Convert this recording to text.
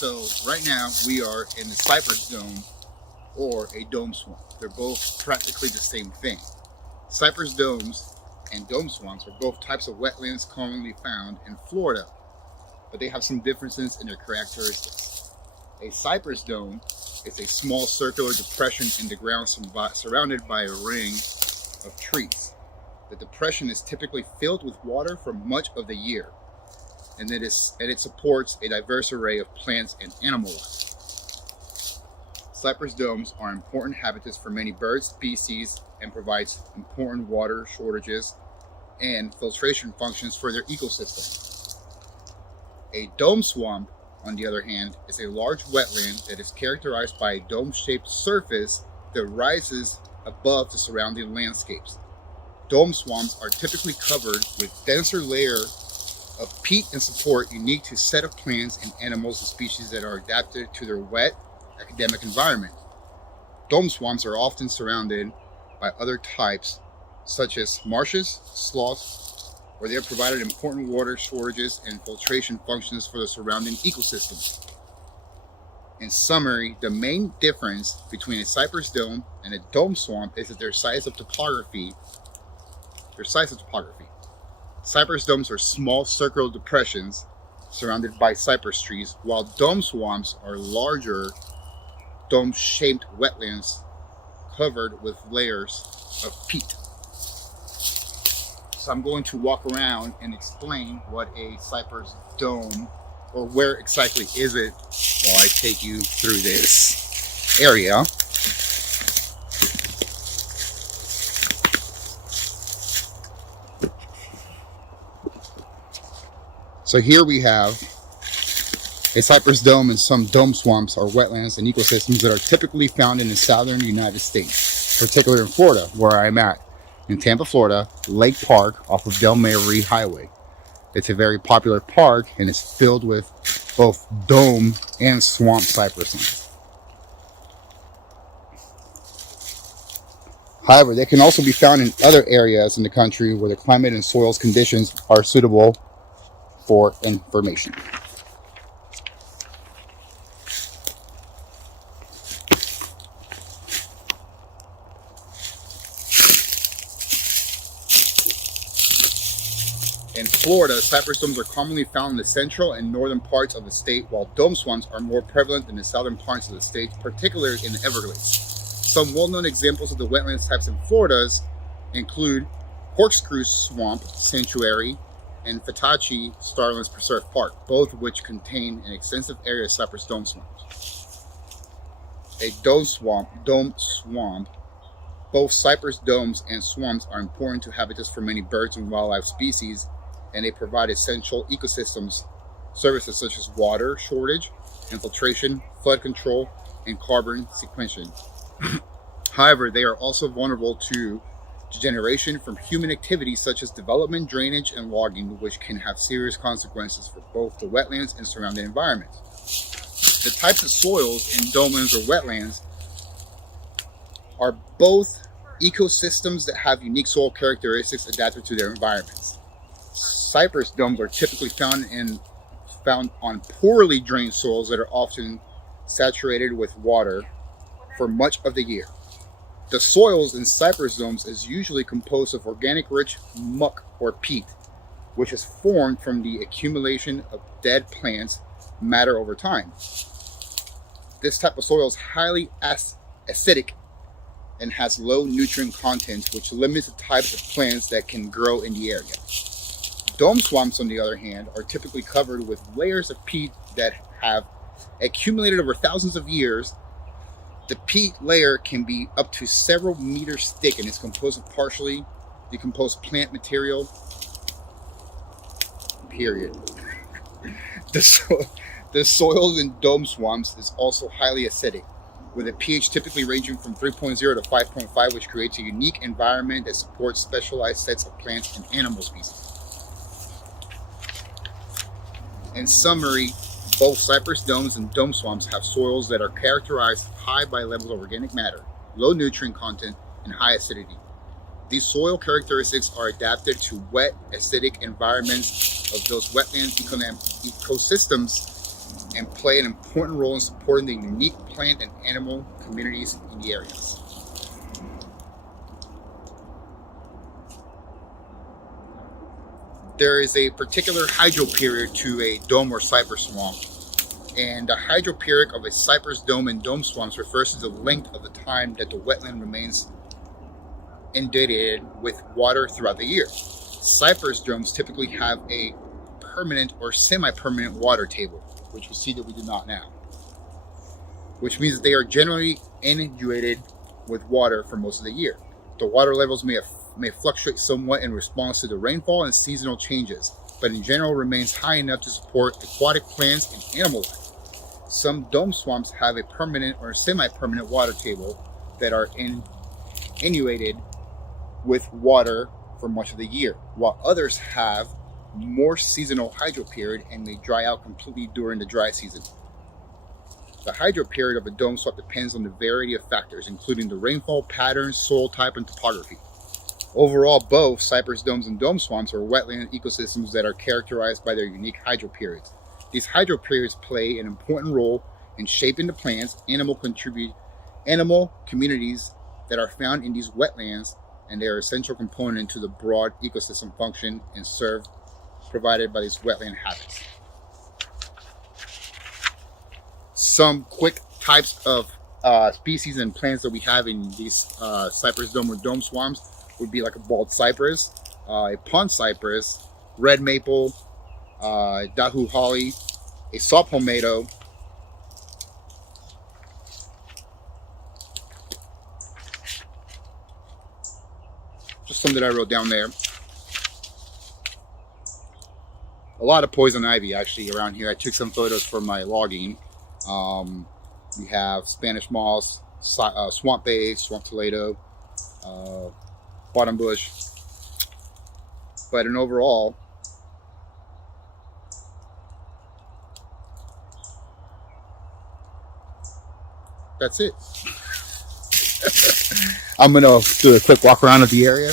So right now we are in the Cypress Dome or a dome swamp. They're both practically the same thing. Cypress domes and dome swamps are both types of wetlands commonly found in Florida, but they have some differences in their characteristics. A cypress dome is a small circular depression in the ground surrounded by a ring of trees. The depression is typically filled with water for much of the year, and it supports a diverse array of plants and animal life. Cypress domes are important habitats for many bird species and provides important water shortages and filtration functions for their ecosystem. A dome swamp, on the other hand, is a large wetland that is characterized by a dome-shaped surface that rises above the surrounding landscapes. Dome swamps are typically covered with denser layer of peat and support unique to a set of plants and animals and species that are adapted to their wet, academic environment. Dome swamps are often surrounded by other types such as marshes, sloughs, where they have provided important water shortages and filtration functions for the surrounding ecosystem. In summary, the main difference between a cypress dome and a dome swamp is that their size of topography. Cypress domes are small circular depressions surrounded by cypress trees, while dome swamps are larger dome-shaped wetlands covered with layers of peat. So I'm going to walk around and explain what a cypress dome, or where exactly is it, while I take you through this area. So here we have a cypress dome, and some dome swamps are wetlands and ecosystems that are typically found in the southern United States, particularly in Florida, where I'm at. In Tampa, Florida, Lake Park off of Del Mar Highway. It's a very popular park and is filled with both dome and swamp cypresses. However, they can also be found in other areas in the country where the climate and soils conditions are suitable for information. In Florida, cypress domes are commonly found in the central and northern parts of the state, while dome swamps are more prevalent in the southern parts of the state, particularly in the Everglades. Some well-known examples of the wetlands types in Florida include Corkscrew Swamp Sanctuary and Fatachi Starlands Preserve Park, both of which contain an extensive area of cypress dome swamps. A dome swamp. Both cypress domes and swamps are important to habitats for many birds and wildlife species, and they provide essential ecosystems services such as water shortage, infiltration, flood control, and carbon sequestration. However, they are also vulnerable to degeneration from human activities such as development, drainage, and logging, which can have serious consequences for both the wetlands and surrounding environment. The types of soils in domelands or wetlands are both ecosystems that have unique soil characteristics adapted to their environments. Cypress domes are typically found on poorly drained soils that are often saturated with water for much of the year. The soils in cypress domes is usually composed of organic rich muck or peat, which is formed from the accumulation of dead plants matter over time. This type of soil is highly acidic and has low nutrient content, which limits the types of plants that can grow in the area. Dome swamps, on the other hand, are typically covered with layers of peat that have accumulated over thousands of years. The peat layer can be up to several meters thick and is composed of partially decomposed plant material. Period. The soils in dome swamps is also highly acidic, with a pH typically ranging from 3.0 to 5.5, which creates a unique environment that supports specialized sets of plants and animal species. In summary, both cypress domes and dome swamps have soils that are characterized high by levels of organic matter, low nutrient content, and high acidity. These soil characteristics are adapted to wet, acidic environments of those wetland ecosystems and play an important role in supporting the unique plant and animal communities in the areas. There is a particular hydro period to a dome or cypress swamp, and the hydro period of a cypress dome and dome swamps refers to the length of the time that the wetland remains inundated with water throughout the year. Cypress domes typically have a permanent or semi-permanent water table, which we see that we do not now, which means that they are generally inundated with water for most of the year. The water levels may fluctuate somewhat in response to the rainfall and seasonal changes, but in general remains high enough to support aquatic plants and animal life. Some dome swamps have a permanent or semi-permanent water table that are inundated with water for much of the year, while others have more seasonal hydro period and may dry out completely during the dry season. The hydro period of a dome swamp depends on the variety of factors, including the rainfall patterns, soil type, and topography. Overall, both cypress domes and dome swamps are wetland ecosystems that are characterized by their unique hydro periods. These hydro periods play an important role in shaping the plants, animal communities that are found in these wetlands, and they are an essential component to the broad ecosystem function and serve provided by these wetland habits. Some quick types of species and plants that we have in these cypress dome or dome swamps would be like a bald cypress, a pond cypress, red maple, dahu holly, a saw palmetto, just some that I wrote down there. A lot of poison ivy actually around here. I took some photos for my logging. We have Spanish moss, swamp bay, swamp toledo, bottom bush. But in overall, that's it. I'm gonna do a quick walk around of the area.